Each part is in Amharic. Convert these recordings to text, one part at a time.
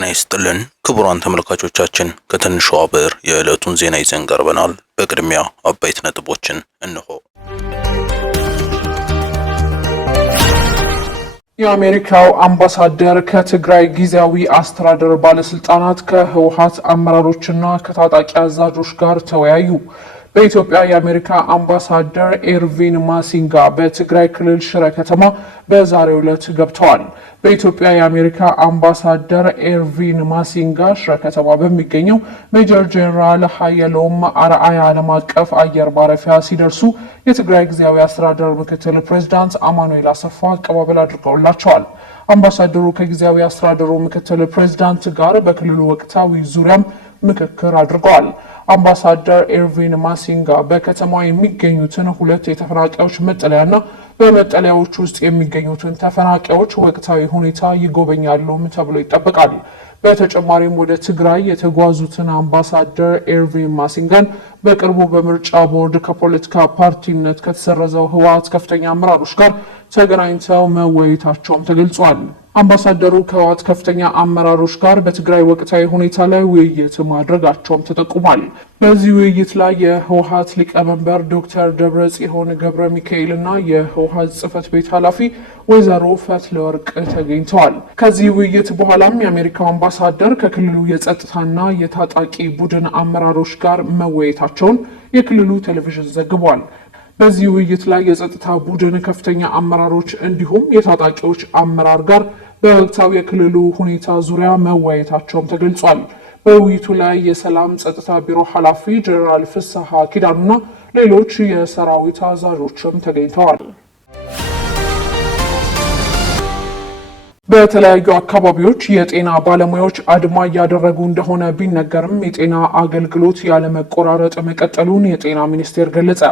ጤና ይስጥልን ክቡራን ተመልካቾቻችን፣ ከትንሿ ብዕር የዕለቱን ዜና ይዘን ቀርበናል። በቅድሚያ አበይት ነጥቦችን እንሆ። የአሜሪካው አምባሳደር ከትግራይ ጊዜያዊ አስተዳደር ባለስልጣናት ከህወሓት አመራሮችና ከታጣቂ አዛዦች ጋር ተወያዩ። በኢትዮጵያ የአሜሪካ አምባሳደር ኤርቪን ማሲንጋ በትግራይ ክልል ሽረ ከተማ በዛሬው ዕለት ገብተዋል። በኢትዮጵያ የአሜሪካ አምባሳደር ኤርቪን ማሲንጋ ሽረ ከተማ በሚገኘው ሜጀር ጄኔራል ሀየሎም አርአያ ዓለም አቀፍ አየር ማረፊያ ሲደርሱ የትግራይ ጊዜያዊ አስተዳደር ምክትል ፕሬዝዳንት አማኑኤል አሰፋ አቀባበል አድርገውላቸዋል። አምባሳደሩ ከጊዜያዊ አስተዳደሩ ምክትል ፕሬዝዳንት ጋር በክልሉ ወቅታዊ ዙሪያም ምክክር አድርገዋል። አምባሳደር ኤርቪን ማሲንጋ በከተማው የሚገኙትን ሁለት የተፈናቃዮች መጠለያና በመጠለያዎች ውስጥ የሚገኙትን ተፈናቃዮች ወቅታዊ ሁኔታ ይጎበኛሉም ተብሎ ይጠበቃል። በተጨማሪም ወደ ትግራይ የተጓዙትን አምባሳደር ኤርቪን ማሲንጋን በቅርቡ በምርጫ ቦርድ ከፖለቲካ ፓርቲነት ከተሰረዘው ህወሓት ከፍተኛ አመራሮች ጋር ተገናኝተው መወያየታቸውም ተገልጿል። አምባሳደሩ ከህወሓት ከፍተኛ አመራሮች ጋር በትግራይ ወቅታዊ ሁኔታ ላይ ውይይት ማድረጋቸውም ተጠቁሟል። በዚህ ውይይት ላይ የህወሓት ሊቀመንበር ዶክተር ደብረጽዮን ገብረ ሚካኤል እና የህወሓት ጽህፈት ቤት ኃላፊ ወይዘሮ ፈትለወርቅ ተገኝተዋል። ከዚህ ውይይት በኋላም የአሜሪካው አምባሳደር ከክልሉ የጸጥታና የታጣቂ ቡድን አመራሮች ጋር መወያየታቸውን የክልሉ ቴሌቪዥን ዘግቧል። በዚህ ውይይት ላይ የጸጥታ ቡድን ከፍተኛ አመራሮች እንዲሁም የታጣቂዎች አመራር ጋር በወቅታዊ የክልሉ ሁኔታ ዙሪያ መወያየታቸውም ተገልጿል። በውይይቱ ላይ የሰላም ጸጥታ ቢሮ ኃላፊ ጄኔራል ፍስሐ ኪዳኑና ሌሎች የሰራዊት አዛዦችም ተገኝተዋል። በተለያዩ አካባቢዎች የጤና ባለሙያዎች አድማ እያደረጉ እንደሆነ ቢነገርም የጤና አገልግሎት ያለመቆራረጥ መቀጠሉን የጤና ሚኒስቴር ገለጸ።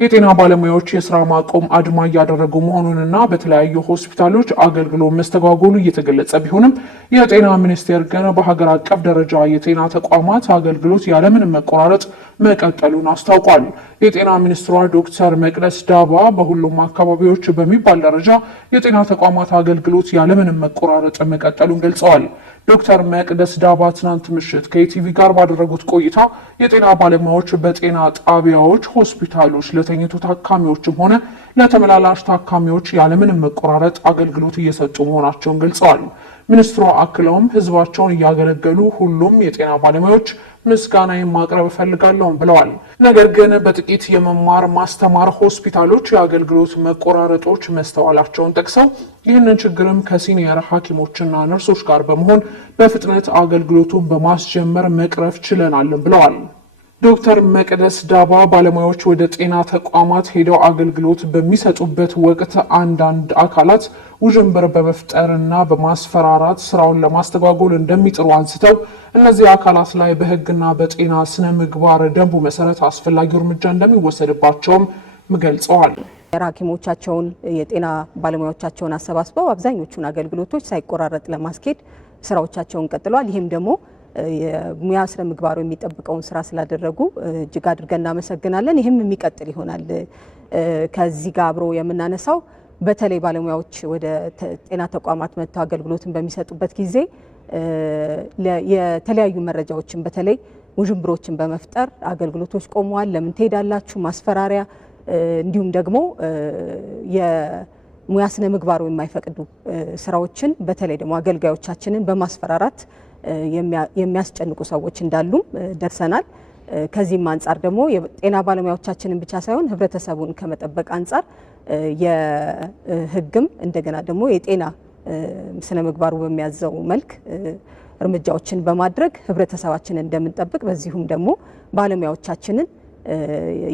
የጤና ባለሙያዎች የስራ ማቆም አድማ እያደረጉ መሆኑንና በተለያዩ ሆስፒታሎች አገልግሎት መስተጓጎሉ እየተገለጸ ቢሆንም የጤና ሚኒስቴር ግን በሀገር አቀፍ ደረጃ የጤና ተቋማት አገልግሎት ያለምንም መቆራረጥ መቀጠሉን አስታውቋል። የጤና ሚኒስትሯ ዶክተር መቅደስ ዳባ በሁሉም አካባቢዎች በሚባል ደረጃ የጤና ተቋማት አገልግሎት ያለምንም መቆራረጥ መቀጠሉን ገልጸዋል። ዶክተር መቅደስ ዳባ ትናንት ምሽት ከኢቲቪ ጋር ባደረጉት ቆይታ የጤና ባለሙያዎች በጤና ጣቢያዎች፣ ሆስፒታሎች ለተኝቱ ታካሚዎችም ሆነ ለተመላላሽ ታካሚዎች ያለምንም መቆራረጥ አገልግሎት እየሰጡ መሆናቸውን ገልጸዋል። ሚኒስትሯ አክለውም ህዝባቸውን እያገለገሉ ሁሉም የጤና ባለሙያዎች ምስጋናዬን ማቅረብ እፈልጋለሁ ብለዋል። ነገር ግን በጥቂት የመማር ማስተማር ሆስፒታሎች የአገልግሎት መቆራረጦች መስተዋላቸውን ጠቅሰው ይህንን ችግርም ከሲኒየር ሐኪሞችና ነርሶች ጋር በመሆን በፍጥነት አገልግሎቱን በማስጀመር መቅረፍ ችለናል ብለዋል። ዶክተር መቅደስ ዳባ ባለሙያዎች ወደ ጤና ተቋማት ሄደው አገልግሎት በሚሰጡበት ወቅት አንዳንድ አካላት ውዥንብር በመፍጠርና በማስፈራራት ስራውን ለማስተጓጎል እንደሚጥሩ አንስተው እነዚህ አካላት ላይ በህግና በጤና ስነ ምግባር ደንቡ መሰረት አስፈላጊው እርምጃ እንደሚወሰድባቸውም ገልጸዋል። ሐኪሞቻቸውን የጤና ባለሙያዎቻቸውን አሰባስበው አብዛኞቹን አገልግሎቶች ሳይቆራረጥ ለማስኬድ ስራዎቻቸውን ቀጥለዋል። ይህም ደግሞ የሙያ ስነ ምግባሩ የሚጠብቀውን ስራ ስላደረጉ እጅግ አድርገን እናመሰግናለን። ይህም የሚቀጥል ይሆናል። ከዚህ ጋር አብሮ የምናነሳው በተለይ ባለሙያዎች ወደ ጤና ተቋማት መጥተው አገልግሎትን በሚሰጡበት ጊዜ የተለያዩ መረጃዎችን በተለይ ውዥንብሮችን በመፍጠር አገልግሎቶች ቆመዋል፣ ለምን ትሄዳላችሁ፣ ማስፈራሪያ እንዲሁም ደግሞ የሙያ ስነ ምግባሩ የማይፈቅዱ ስራዎችን በተለይ ደግሞ አገልጋዮቻችንን በማስፈራራት የሚያስጨንቁ ሰዎች እንዳሉም ደርሰናል። ከዚህም አንጻር ደግሞ የጤና ባለሙያዎቻችንን ብቻ ሳይሆን ህብረተሰቡን ከመጠበቅ አንጻር የህግም እንደገና ደግሞ የጤና ስነ ምግባሩ በሚያዘው መልክ እርምጃዎችን በማድረግ ህብረተሰባችንን እንደምንጠብቅ በዚሁም ደግሞ ባለሙያዎቻችንን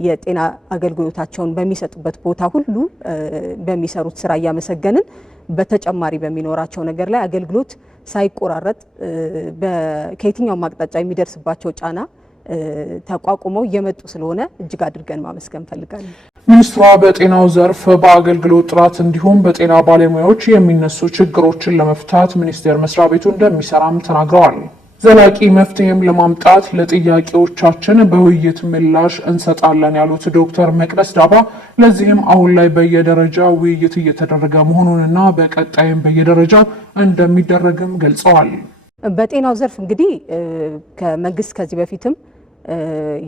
የጤና አገልግሎታቸውን በሚሰጡበት ቦታ ሁሉ በሚሰሩት ስራ እያመሰገንን በተጨማሪ በሚኖራቸው ነገር ላይ አገልግሎት ሳይቆራረጥ ከየትኛውም አቅጣጫ የሚደርስባቸው ጫና ተቋቁመው እየመጡ ስለሆነ እጅግ አድርገን ማመስገን ፈልጋለን። ሚኒስትሯ በጤናው ዘርፍ በአገልግሎት ጥራት እንዲሁም በጤና ባለሙያዎች የሚነሱ ችግሮችን ለመፍታት ሚኒስቴር መስሪያ ቤቱ እንደሚሰራም ተናግረዋል። ዘላቂ መፍትሄም ለማምጣት ለጥያቄዎቻችን በውይይት ምላሽ እንሰጣለን ያሉት ዶክተር መቅደስ ዳባ ለዚህም አሁን ላይ በየደረጃው ውይይት እየተደረገ መሆኑንና በቀጣይም በየደረጃው እንደሚደረግም ገልጸዋል። በጤናው ዘርፍ እንግዲህ ከመንግስት ከዚህ በፊትም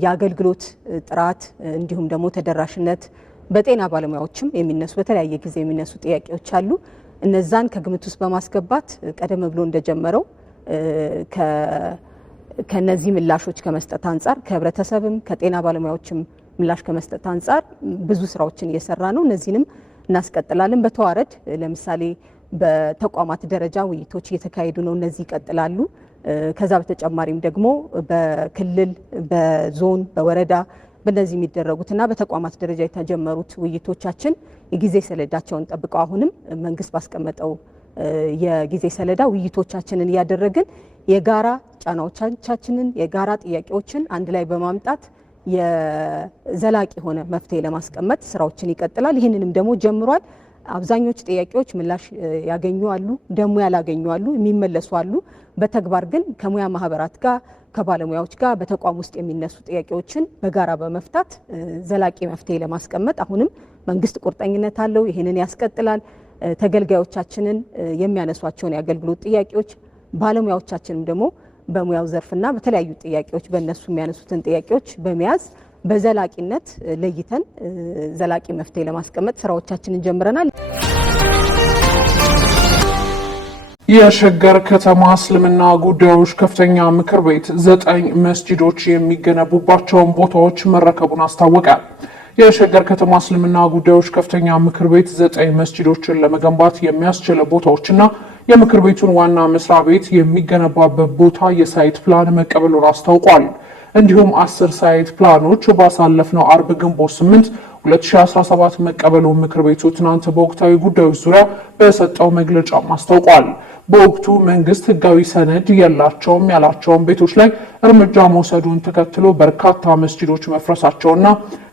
የአገልግሎት ጥራት እንዲሁም ደግሞ ተደራሽነት በጤና ባለሙያዎችም የሚነሱ በተለያየ ጊዜ የሚነሱ ጥያቄዎች አሉ። እነዛን ከግምት ውስጥ በማስገባት ቀደም ብሎ እንደጀመረው ከነዚህ ምላሾች ከመስጠት አንጻር ከህብረተሰብም ከጤና ባለሙያዎችም ምላሽ ከመስጠት አንጻር ብዙ ስራዎችን እየሰራ ነው። እነዚህንም እናስቀጥላለን። በተዋረድ ለምሳሌ በተቋማት ደረጃ ውይይቶች እየተካሄዱ ነው። እነዚህ ይቀጥላሉ። ከዛ በተጨማሪም ደግሞ በክልል በዞን በወረዳ በእነዚህ የሚደረጉትና በተቋማት ደረጃ የተጀመሩት ውይይቶቻችን የጊዜ ሰሌዳቸውን ጠብቀው አሁንም መንግስት ባስቀመጠው የጊዜ ሰሌዳ ውይይቶቻችንን እያደረግን የጋራ ጫናዎቻችንን የጋራ ጥያቄዎችን አንድ ላይ በማምጣት የዘላቂ የሆነ መፍትሄ ለማስቀመጥ ስራዎችን ይቀጥላል። ይህንንም ደግሞ ጀምሯል። አብዛኞቹ ጥያቄዎች ምላሽ ያገኙ አሉ፣ ደግሞ ያላገኙ አሉ፣ የሚመለሱ አሉ። በተግባር ግን ከሙያ ማህበራት ጋር ከባለሙያዎች ጋር በተቋም ውስጥ የሚነሱ ጥያቄዎችን በጋራ በመፍታት ዘላቂ መፍትሄ ለማስቀመጥ አሁንም መንግስት ቁርጠኝነት አለው። ይህንን ያስቀጥላል። ተገልጋዮቻችንን የሚያነሷቸውን የአገልግሎት ጥያቄዎች ባለሙያዎቻችንም ደግሞ በሙያው ዘርፍና በተለያዩ ጥያቄዎች በእነሱ የሚያነሱትን ጥያቄዎች በመያዝ በዘላቂነት ለይተን ዘላቂ መፍትሄ ለማስቀመጥ ስራዎቻችንን ጀምረናል። የሸገር ከተማ እስልምና ጉዳዮች ከፍተኛ ምክር ቤት 9 መስጂዶች የሚገነቡባቸውን ቦታዎች መረከቡን አስታወቀ። የሸገር ከተማ እስልምና ጉዳዮች ከፍተኛ ምክር ቤት 9 መስጂዶችን ለመገንባት የሚያስችል ቦታዎችና የምክር ቤቱን ዋና መስሪያ ቤት የሚገነባበት ቦታ የሳይት ፕላን መቀበሉን አስታውቋል። እንዲሁም 10 ሳይት ፕላኖች ባሳለፍነው አርብ ግንቦት 8 2017 መቀበሉ ምክር ቤቱ ትናንት በወቅታዊ ጉዳዮች ዙሪያ በሰጠው መግለጫ አስታውቋል። በወቅቱ መንግስት ህጋዊ ሰነድ የላቸውም ያላቸውን ቤቶች ላይ እርምጃ መውሰዱን ተከትሎ በርካታ መስጂዶች መፍረሳቸውና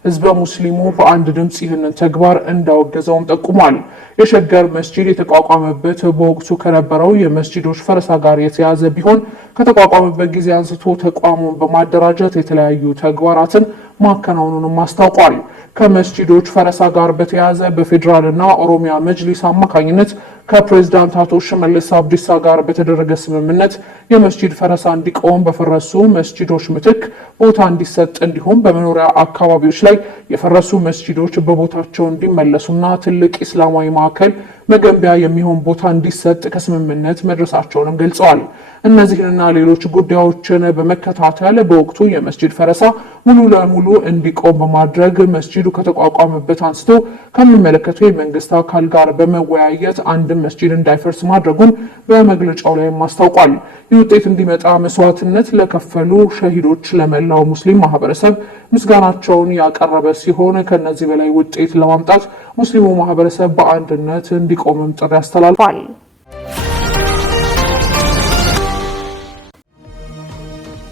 ህዝበ ሙስሊሙ በአንድ ድምፅ ይህንን ተግባር እንዳወገዘውም ጠቁሟል። የሸገር መስጂድ የተቋቋመበት በወቅቱ ከነበረው የመስጂዶች ፈረሳ ጋር የተያዘ ቢሆን ከተቋቋመበት ጊዜ አንስቶ ተቋሙን በማደራጀት የተለያዩ ተግባራትን ማከናወኑንም አስታውቋል። ከመስጂዶች ፈረሳ ጋር በተያያዘ በፌዴራልና ኦሮሚያ መጅሊስ አማካኝነት ከፕሬዝዳንት አቶ ሽመልስ አብዲሳ ጋር በተደረገ ስምምነት የመስጂድ ፈረሳ እንዲቆም በፈረሱ መስጂዶች ምትክ ቦታ እንዲሰጥ እንዲሁም በመኖሪያ አካባቢዎች ላይ የፈረሱ መስጂዶች በቦታቸው እንዲመለሱና ትልቅ ኢስላማዊ ማዕከል መገንቢያ የሚሆን ቦታ እንዲሰጥ ከስምምነት መድረሳቸውንም ገልጸዋል። እነዚህንና ሌሎች ጉዳዮችን በመከታተል በወቅቱ የመስጂድ ፈረሳ ሙሉ ለሙሉ እንዲቆም በማድረግ መስጂዱ ከተቋቋመበት አንስቶ ከሚመለከተው የመንግስት አካል ጋር በመወያየት አንድም መስጂድ እንዳይፈርስ ማድረጉን በመግለጫው ላይ አስታውቋል። ይህ ውጤት እንዲመጣ መስዋዕትነት ለከፈሉ ሸሂዶች ለመላው ሙስሊም ማህበረሰብ ምስጋናቸውን ያቀረበ ሲሆን ከነዚህ በላይ ውጤት ለማምጣት ሙስሊሙ ማህበረሰብ በአንድነት እንዲቆምም ጥሪ አስተላልፏል።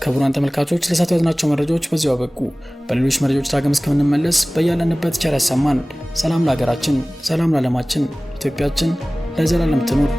ክቡራን ተመልካቾች ለሰዓቱ ያዝናቸው መረጃዎች በዚያው አበቁ። በሌሎች መረጃዎች ዳግም እስከምንመለስ በያለንበት ቸር ያሰማን። ሰላም ለሀገራችን፣ ሰላም ለዓለማችን። ኢትዮጵያችን ለዘላለም ትኑር።